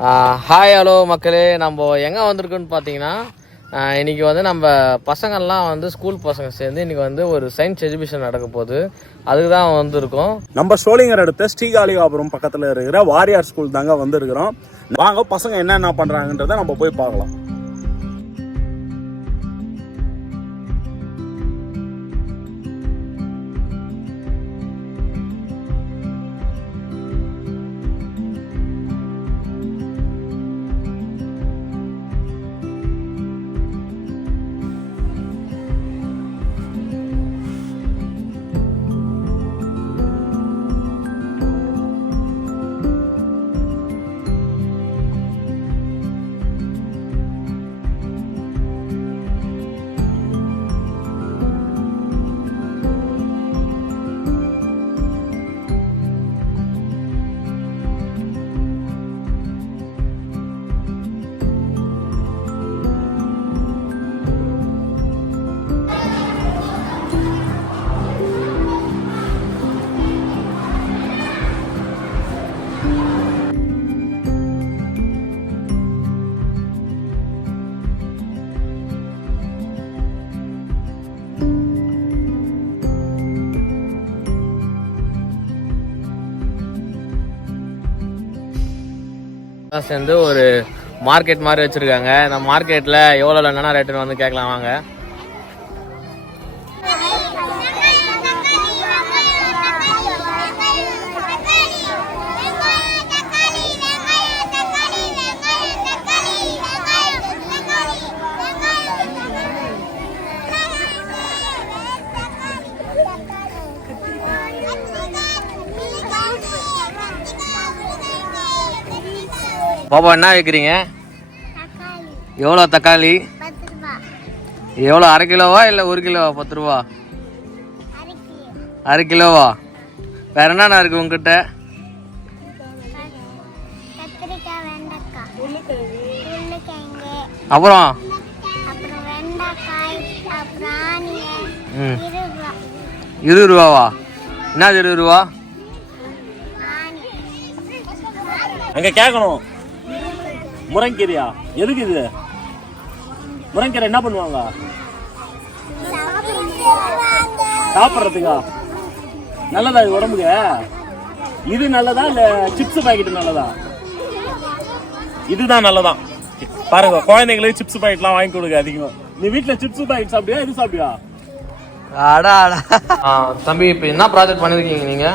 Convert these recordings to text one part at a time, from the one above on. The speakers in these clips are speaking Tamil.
ஹாய் ஹலோ மக்களே, நம்ம எங்கே வந்திருக்குன்னு பார்த்தீங்கன்னா இன்றைக்கி வந்து நம்ம பசங்கள்லாம் வந்து ஸ்கூல் பசங்க சேர்ந்து இன்றைக்கி வந்து ஒரு சயின்ஸ் எக்ஸிபிஷன் நடக்க போகுது. அதுக்கு தான் வந்திருக்கோம். நம்ம சோழிங்கர் அடுத்த ஸ்ரீகாளிகாபுரம் பக்கத்தில் இருக்கிற வாரியார் ஸ்கூல் தாங்க வந்திருக்கிறோம். வாங்க பசங்க என்னென்ன பண்ணுறாங்கன்றதை நம்ம போய் பார்க்கலாம். சேர்ந்து ஒரு மார்க்கெட் மாதிரி வச்சுருக்காங்க. இந்த மார்க்கெட்டில் எவ்வளோ என்னென்ன ரேட்டுன்னு வந்து கேட்கலாம் வாங்க. பாப்பா என்ன வைக்கிறீங்க? எவ்வளோ தக்காளி? எவ்வளோ, அரை கிலோவா இல்லை 1 கிலோவா? 10 ரூபா. அரை கிலோவா? வேற என்னென்ன இருக்கு உங்ககிட்ட? அப்புறம் 20 ரூபாவா? என்ன 20 ரூபா? அங்க கேட்கணும். முருங்கீரையா? எதுக்கு இது? முருங்கீரை என்ன பண்ணுவாங்க? சாப்பிட்றதுக்கா? நல்லதா இது உடம்புக்கு? இது நல்லதா இல்ல சிப்ஸ் பாக்கெட் நல்லதா? இதுதான் நல்லதான். பாருங்க, குழந்தைங்களுக்கு சிப்ஸ் பாக்கெட்லாம் வாங்கி கொடுங்க அதிகமா. நீ வீட்டுல சிப்ஸ் பாக்கெட் சாப்பிட்டியா இது சாப்பிட்டியா? அடா அடா. தம்பி, இப்போ என்ன ப்ராஜெக்ட் பண்ணிருக்கீங்க நீங்க?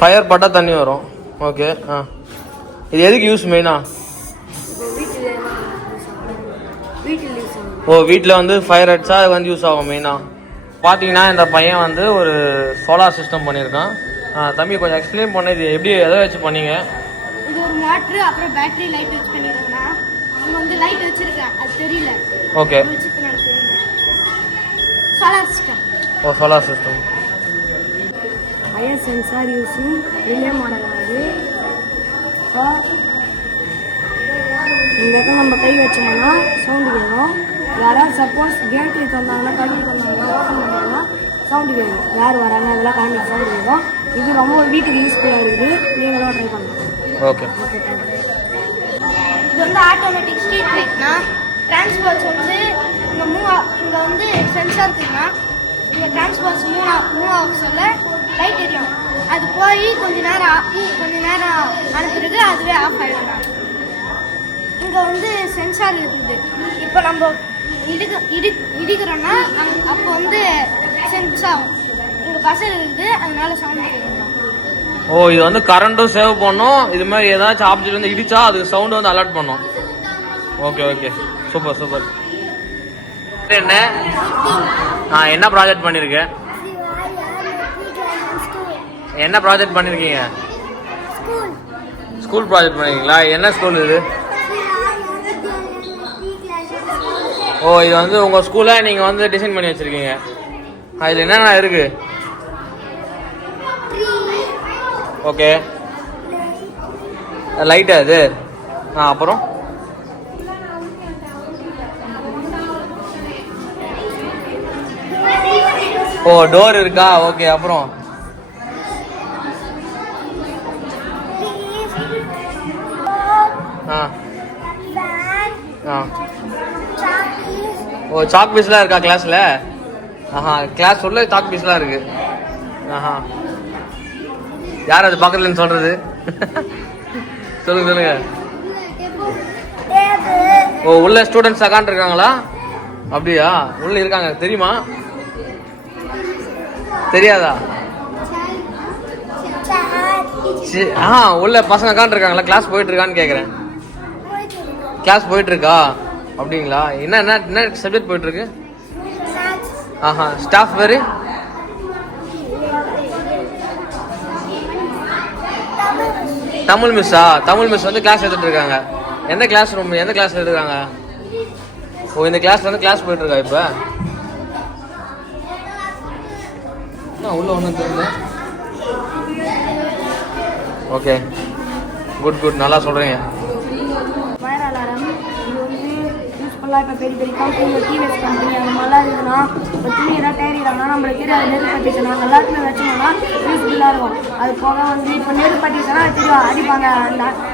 ஃபயர் பட்டா தண்ணி வரும். ஓகே. இது எதுக்கு யூஸ் மெயினா? ஓ, வீட்டில் வந்து ஃபயர் அடிச்சா அது வந்து யூஸ் ஆகும் மெயினா. பார்த்தீங்கன்னா இந்த பையன் வந்து ஒரு சோலார் சிஸ்டம் பண்ணியிருக்கான். தம்பி கொஞ்சம் எக்ஸ்பிளைன் பண்ண, இது எப்படி எதை வச்சு பண்ணீங்க? இது ஒரு மோட்டர், அப்புறம் பேட்டரி, லைட் வச்சு பண்ணிருக்கேன்னா இங்க வந்து லைட் வச்சிருக்கேன், அது தெரியல. Okay. Solar system. Oh, solar system. IS sensor using relay model ஆகுது. இந்த இடத்துல நம்ம கை வச்சோம்னா சவுண்டு கேட்கும். யாராவது சப்போஸ் கேட்டு தந்தாங்கன்னா, கல்வி தந்தாங்கன்னா, ஓப்பன் பண்ணாங்கன்னா சவுண்டு கேட்கும். யார் வராங்க அதெல்லாம் காமிக்க சவுண்டு கேட்கும். இது ரொம்ப வீட்டுக்கு யூஸ்ஃபுல்லாக இருக்குது. நீங்களும் ட்ரை பண்ணலாம். ஓகே. இது வந்து ஆட்டோமேட்டிக் ஸ்ட்ரீட் லைட்னா டிரான்ஸ்போர்ட்ஸ் வந்து இங்கே வந்து சென்சார் இருக்குன்னா இங்கே டிரான்ஸ்போர்ட்ஸ் மூவ் ஆக சொல்ல லைட் எரியும். அது போய் கொஞ்ச நேரம் அனுப்பிடுது, அதுவே ஆஃப் ஆகிடும். இங்கே வந்து சென்சார் இருக்குது. இப்போ நம்ம இடிக்கிறோன்னா அப்போ வந்து சென்ஸ் ஆகும். இங்கே பசர் இருக்குது, அதனால சவுண்ட் கேட்கணும். ஓ, இது வந்து கரண்ட்டும் சேவ் பண்ணும். இது மாதிரி ஏதாச்சும் ஆப்ஜெக்ட் வந்து இடிச்சா அதுக்கு சவுண்ட் வந்து அலர்ட் பண்ணும். Okay okay, super super. என்ன என்ன ப்ராஜெக்ட் பண்ணிருக்கேன்? என்ன ப்ராஜெக்ட் பண்ணிருக்கீங்க? ஸ்கூல் ப்ராஜெக்ட் பண்ணிருக்கீங்களா? என்ன ஸ்கூல் இது? ஓ, இது வந்து உங்க ஸ்கூல்ல நீங்க வந்து டிசைன் பண்ணி வச்சிருக்கீங்க. இதுல என்னென்ன இருக்கு? ஓகே, லைட்டா இது? அப்புறம் ஓ டோர் இருக்கா? ஓகே. அப்புறம் ஆ ஆ ஓ சாக் பீஸ்லாம் இருக்கா கிளாஸில்? ஆஹா கிளாஸ் உள்ள சாக் பீஸ்லாம் இருக்கு. ஆஹா யார் அது பக்கத்துலன்னு சொல்கிறது? சொல்லுங்க. ஓ உள்ள ஸ்டூடெண்ட்ஸ் உட்காந்துருக்காங்களா? அப்படியா? உள்ள இருக்காங்க தெரியுமா? தெரியாதா? உள்ள பசங்க உட்காந்துருக்காங்களா? கிளாஸ் போயிட்டு இருக்கான்னு கேட்குறேன். கிளாஸ் போயிட்டு இருக்கா? அப்படிங்களா? என்ன சப்ஜெக்ட் போயிட்டு இருக்கு? ஆஹா ஸ்டாஃப் பேரு? தமிழ் மிஸ்ஸா? தமிழ் மிஸ் வந்து கிளாஸ் எடுத்துட்டு இருக்காங்க. எந்த கிளாஸ் ரூம் எந்த கிளாஸ் எடுத்துருக்காங்க? ஓ இந்த கிளாஸ்ல வந்து கிளாஸ் போயிட்டு இருக்கா இப்போ? உள்ள ஒன்றும் தெரியல. ஓகே குட் நல்லா சொல்றீங்க. ஃபயர் அலாரம் இது வந்து யூஸ்ஃபுல்லாக இப்போ பெரிய பெரிய கம்பெனி டிவிஎஸ் கம்பெனி அந்த மாதிரிலாம் இருக்குன்னா இப்போ துணி ஏதாவது தேடிடுறாங்கன்னா நம்மளுக்கு தெரியும் அது நெருப்பட்டிச்சுனா எல்லாத்துக்குமே வச்சோம்னா யூஸ்ஃபுல்லாக இருக்கும். அது போக வந்து இப்போ நெருப்பட்டிச்சுன்னா தெரியும் அடிப்பாங்க.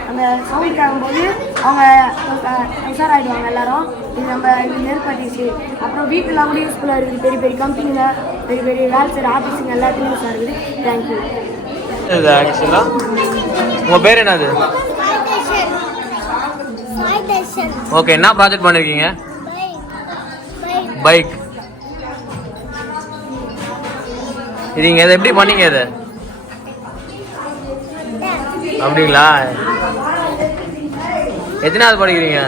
அந்த சவுண்ட் ஆகும்போது அவங்க உஷாராயிடுவாங்க எல்லாரும். இது நம்ம நெருப்பட்டிச்சு. அப்புறம் வீட்டில் கூட யூஸ்ஃபுல்லாக இருக்குது. பெரிய பெரிய கம்பெனியில் பெரிய பெரிய வேலை செய்கிற ஆஃபீஸுங்க எல்லாத்துலேயும் யூஸாக இருக்குது. தேங்க்யூ. ஆக்சுவலா உங்கள் பேர் என்னது? ஓகே என்ன ப்ராஜெக்ட் பண்ணிருக்கீங்க? பைக். இது நீங்க எதை எப்படி பண்ணீங்க? இது அப்படிங்களா? எத்தனாவது படிக்கிறீங்க?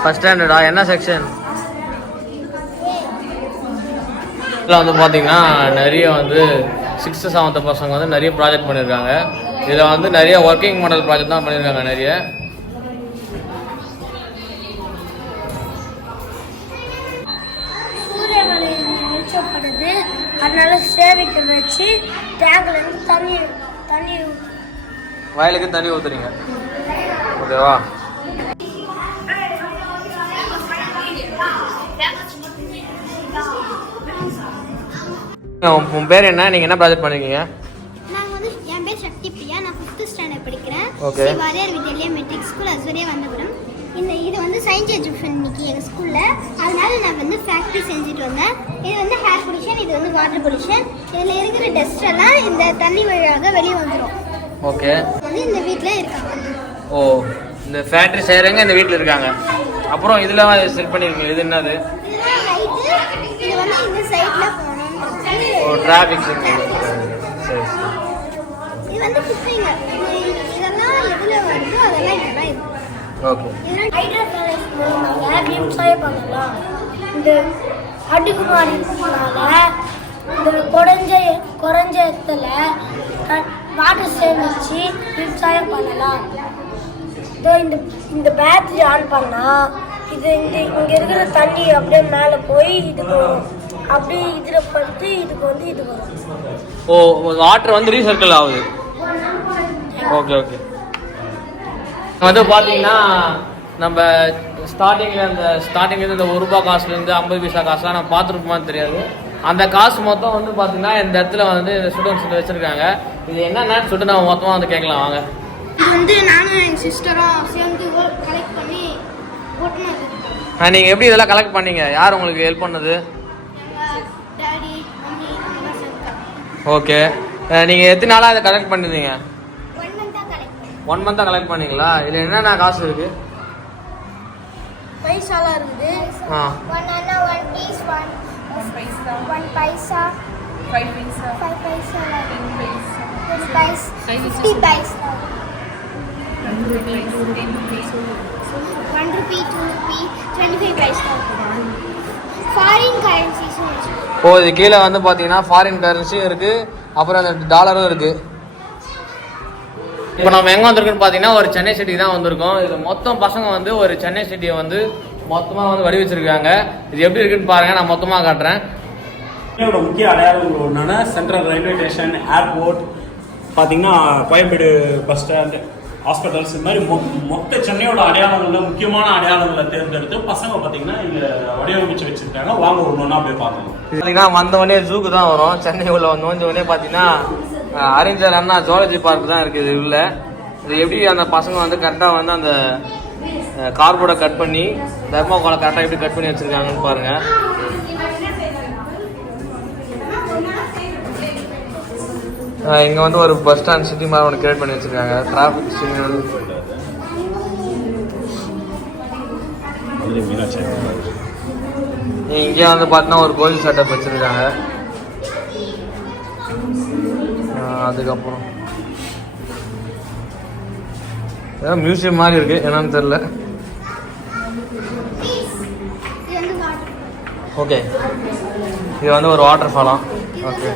ஃபர்ஸ்ட் ஸ்டாண்டர்டா? என்ன செக்ஷன்? இதில் வந்து பார்த்தீங்கன்னா நிறைய வந்து 6th 7th பசங்க வந்து நிறைய ப்ராஜெக்ட் பண்ணியிருக்காங்க. இதில் வந்து நிறைய ஒர்க்கிங் மாடல் ப்ராஜெக்ட் தான் பண்ணியிருக்காங்க நிறைய. வெளிச்சப்படுது அதனால சேவிக்க வச்சு டேங்க்ல இருந்து தண்ணி வயலுக்கு தண்ணி ஊற்றுறீங்க. ஓகேவா? உன் பேர் என்ன? நீங்கள் என்ன ப்ராஜெக்ட் பண்ணிருக்கீங்க? நான் வந்து என் பேர் சக்தி பிரியா. நான் 5th ஸ்டாண்டர்ட் படிக்கிறேன். Okay. Variyar Vidyalaya matric school அசுரியா வந்தபுரம். இது வந்து சயின்ஸ் எஜுகேஷன் இன்னைக்கு எங்கள் ஸ்கூலில். அதனால நான் வந்து ஃபேக்ட்ரி செஞ்சுட்டு வந்தேன். இது வந்து ஹேர் பொல்யூஷன், இது வந்து வாட்டர் பொல்யூஷன். இதில் இருக்கிற டஸ்ட் எல்லாம் இந்த தண்ணி வழியாக வெளியே வந்துடும். ஓகே. வந்து இந்த வீட்டில் இருக்காங்க. ஓ இந்த ஃபேக்ட்ரி செய்கிறவங்க இந்த வீட்டில் இருக்காங்க. அப்புறம் இதில் செட் பண்ணியிருக்கீங்க. இது என்னது? இதெல்லாம் லைட்டு. இது வந்து இந்த சைடில் போகணும். ஓ டிராஃபிக் சிக்னல். சரி. இது வந்து குப்பைங்க. இதெல்லாம் எதில் வருதோ அதெல்லாம் இதெல்லாம் இருக்கும். ஓகே. ஹைட்ரோஃபோனிக்ஸ் மூலமாக விவசாயம் பண்ணலாம். இந்த அடுக்குமாறினால இந்த குறைஞ்ச இடத்துல வாட்டர் சேமிச்சு விவசாயம் பண்ணலாம். இந்த பேட்டரி ஆன் பண்ணால் இது இங்கே இருக்கிற தண்ணி அப்படியே மேலே போய் இதுக்கு வரும். அப்படி இதில் பண்ணிட்டு இதுக்கு வந்து இது வரும். ஓ வாட்டர் வந்து ரீசர்க்கிள் ஆகுது. ஓகே. வந்து பார்த்தீங்கன்னா நம்ம ஸ்டார்டிங்கில் இந்த 1 ரூபா காசுலேருந்து 50 பைசா காசுலாம் நம்ம பார்த்துருப்போமான்னு தெரியாது. அந்த காசு மொத்தம் வந்து பார்த்தீங்கன்னா இந்த இடத்துல வந்து இந்த ஸ்டூடெண்ட்ஸ் வச்சுருக்காங்க. இது என்னென்னு சொல்லிட்டு நம்ம மொத்தமாக வந்து கேட்கலாம் வாங்க. இது வந்து நானும் எங்கள் சிஸ்டரும் சேர்ந்து கலெக்ட் பண்ணி போட்டுன்னு. நீங்கள் எப்படி இதெல்லாம் கலெக்ட் பண்ணீங்க? யார் உங்களுக்கு ஹெல்ப் பண்ணது? Daddy mummy okay. நீங்கள் எத்தனை நாளாக இதை கலெக்ட் பண்ணிருந்தீங்க? 1 month தான் கலெக்ட் பண்ணீங்களா? இதில் என்னென்ன காசு இருக்குது? பைசாலாம் இருக்குது. 1 anna 1 piece 1 paisa 1 paisa 5 paisa 5 paisa 10 paisa 20 paisa 50 paisa 1 rupee 2 rupee 25 paisa. Foreign currencies இருக்கு. ஓ இது கீழே வந்து பார்த்தீங்கன்னா ஃபாரின் கரன்சியும் இருக்குது, அப்புறம் அந்த டாலரும் இருக்குது. இப்போ நம்ம எங்கே வந்திருக்கோன்னு பார்த்தீங்கன்னா ஒரு சென்னை சிட்டி தான் வந்திருக்கோம். இது மொத்தம் பசங்க வந்து ஒரு சென்னை சிட்டியை வந்து மொத்தமாக வந்து வடிவச்சிருக்காங்க. இது எப்படி இருக்குன்னு பாருங்கள், நான் மொத்தமாக காட்டுறேன். சென்னையோட முக்கிய அடையாளங்கள் ஒன்றான சென்ட்ரல் ரயில்வே ஸ்டேஷன், ஏர்போர்ட், பார்த்தீங்கன்னா கோயம்பேடு பஸ் ஸ்டாண்ட், ஹாஸ்பிட்டல்ஸ், இது மாதிரி மொத்த சென்னையோட அடையாளங்களில் முக்கியமான அடையாளங்களை தேர்ந்தெடுத்து பசங்க பார்த்தீங்கன்னா இங்கே வடிவமைச்சு வச்சுருக்காங்க. வாங்க ஒன்று போய் பார்க்கலாம். பார்த்தீங்கன்னா வந்தவொடனே ஜூக்கு தான் வரும். சென்னை உள்ள வந்தோடனே பார்த்தீங்கன்னா அறிஞர் அண்ணா ஜுவாலஜி பார்க் தான் இருக்குது உள்ள. இது எப்படி அந்த பசங்க வந்து கரெக்டாக வந்து அந்த கார்போர்டை கட் பண்ணி தெர்மோகாலை கரெக்டாக எப்படி கட் பண்ணி வச்சுருக்காங்கன்னு பாருங்கள். இங்கே வந்து ஒரு பஸ் ஸ்டாண்ட் சிட்டி மாதிரி ஒன்று கிரியேட் பண்ணி வச்சுருக்காங்க. டிராஃபிக் சிக்னல் இங்கே வந்து பார்த்தீங்கன்னா ஒரு கோயில் செட்டப் வச்சுருக்காங்க. அதுக்கப்புறம் ஏதாவது மியூசியம் மாதிரி இருக்குது, என்னன்னு தெரில. ஓகே, இது வந்து ஒரு வாட்டர் ஃபாலாம். ஓகே,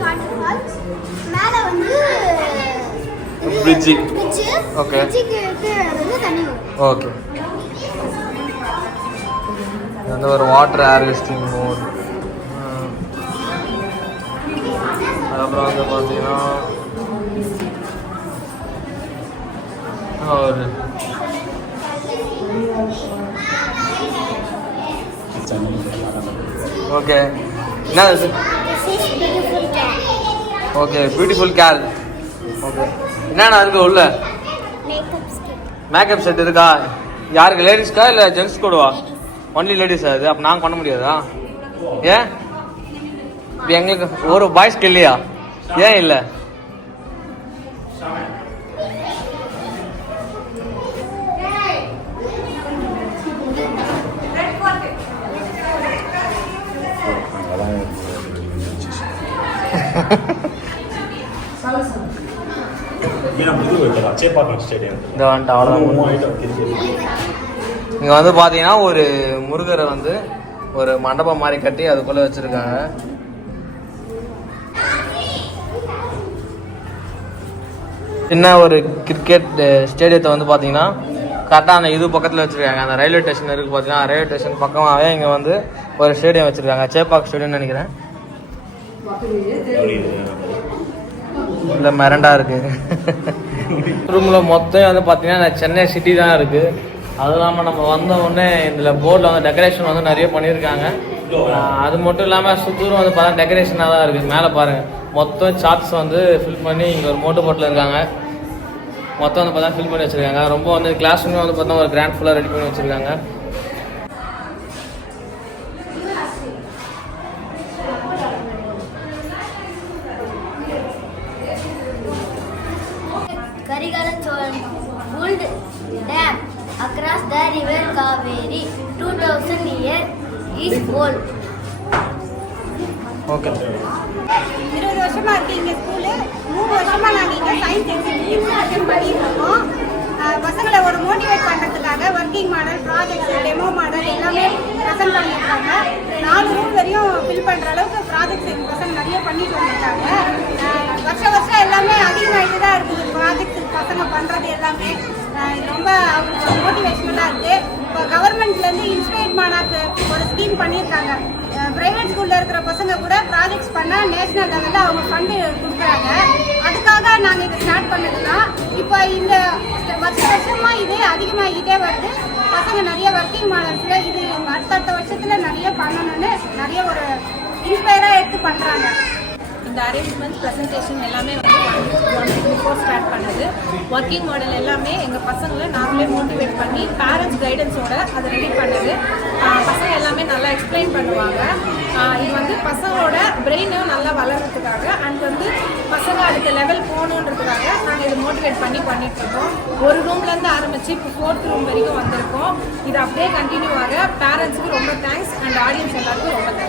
பிரிட்ஜி. ஓகே ஓகே, இது வந்து ஒரு வாட்டர் ஹார்வெஸ்டிங் மோட். அதுக்கப்புறம் வந்து பார்த்தீங்கன்னா ஒரு ஓகே என்ன ஓகே பியூட்டிஃபுல் கேர். ஓகே, என்னென்ன இருக்கு உள்ள? மேக்கப் செட் இருக்கா? யாருக்கு, லேடிஸ்க்கா இல்லை ஜென்ட்ஸ் கூடவா? Only ladies. அது அப்போ நாங்கள் பண்ண முடியாதா? ஏன் இப்போ எங்களுக்கு ஒரு பாய்ஸ்க்கு இல்லையா? ஏன் இல்லை? இங்க வந்து பாத்தீங்கன்னா ஒரு முருகரை வந்து ஒரு மண்டபம் மாதிரி கட்டி அதுக்குள்ள வச்சிருக்காங்க. சின்ன ஒரு கிரிக்கெட் ஸ்டேடியத்தை வந்து பாத்தீங்கன்னா கரெக்டாக அந்த இது பக்கத்தில் வச்சிருக்காங்க. அந்த ரயில்வே ஸ்டேஷன் இருக்கு பார்த்தீங்கன்னா, ரயில்வே ஸ்டேஷன் பக்கமாகவே இங்கே வந்து ஒரு ஸ்டேடியம் வச்சிருக்காங்க. சேப்பாக் ஸ்டேடியம்னு நினைக்கிறேன். இல்லை மிரண்டா இருக்கு. ரூமில் மொத்தம் வந்து பார்த்தீங்கன்னா சென்னை சிட்டி தான் இருக்குது. அதுவும் இல்லாமல் நம்ம வந்த உடனே இதில் போர்டில் வந்து டெக்கரேஷன் வந்து நிறைய பண்ணியிருக்காங்க. அது மட்டும் இல்லாமல் சுத்தூரம் வந்து பார்த்தா டெக்கரேஷனாக தான் இருக்குது. மேலே பாருங்கள், மொத்தம் சார்ட்ஸ் வந்து ஃபில் பண்ணி இங்கே ஒரு மோட்டோ போட்டில் இருக்காங்க. மொத்தம் வந்து பார்த்தா ஃபில் பண்ணி வச்சுருக்காங்க. ரொம்ப வந்து கிளாஸ் ரூமே வந்து பார்த்தா ஒரு கிராண்ட் ஃபுல்லாக ரெடி பண்ணி வச்சுருக்காங்க. Across the river Kaveri, 2000 years is old. Okay. 20 வருஷமா இருக்கு இந்த ஸ்கூலு. 3 வருஷமா நாங்க இங்க சயின்ஸ் எக்ஸிபிஷன் பண்ணிட்டு இருக்கோம். பசங்களை ஒரு மோட்டிவேட் பண்றதுக்காக working model, project, demo model எல்லாமே ப்ரெசென்ட் பண்ணியிருக்காங்க. 4 ரூம் வரையும் ஃபில் பண்ற அளவுக்கு ப்ராஜெக்ட்ஸ் எங்க பசங்க நிறைய பண்ணிட்டு வந்திருக்காங்க. வருஷம் எல்லாமே அதிகமாகிட்டு தான் இருக்குது ப்ராஜெக்ட்ஸ் பசங்க பண்றது எல்லாமே. ரொம்ப அவங்களுக்கு மோட்டிவேஷனலாக இருக்குது. இப்போ கவர்மெண்ட்லேருந்து இன்ஸ்பைர்ட் மானாக்கு ஒரு ஸ்கீம் பண்ணியிருக்காங்க. ப்ரைவேட் ஸ்கூலில் இருக்கிற பசங்க கூட ப்ராஜெக்ட்ஸ் பண்ணால் நேஷனல் லெவலில் அவங்க ஃபண்டு கொடுக்குறாங்க. அதுக்காக நாங்கள் இதை ஸ்டார்ட் பண்ணதுன்னா இப்போ இந்த வருஷமாக இதே அதிகமாகிட்டே வருது. பசங்க நிறைய ஒர்க்கிங் மாடல்ஸில் இது அடுத்தடுத்த வருஷத்தில் நிறைய பண்ணணும்னு நிறைய ஒரு இன்ஸ்பயராக எடுத்து பண்ணுறாங்க. இந்த அரேஞ்ச்மெண்ட் ப்ரெசன்டேஷன் எல்லாமே வந்து 1 week before ஸ்டார்ட் பண்ணது. ஒர்க்கிங் மாடல் எல்லாமே எங்கள் பசங்களை நாங்களே மோட்டிவேட் பண்ணி பேரண்ட்ஸ் கைடன்ஸோட அதை ரெடி பண்ணது. பசங்க எல்லாமே நல்லா எக்ஸ்பிளைன் பண்ணுவாங்க. இது வந்து பசங்களோட பிரெயினும் நல்லா வளர்கிறதுக்காக அண்ட் வந்து பசங்க அடுத்த லெவல் போகணுன்றதுக்காக நாங்கள் இதை மோட்டிவேட் பண்ணிகிட்ருக்கோம். ஒரு ரூம்லேருந்து ஆரம்பித்து இப்போ 4th ரூம் வரைக்கும் வந்திருக்கோம். இது அப்படியே கண்டினியூ ஆக பேரண்ட்ஸுக்கு ரொம்ப தேங்க்ஸ் அண்ட் ஆடியன்ஸ் எல்லாருக்கும் ரொம்ப தேங்க்ஸ்.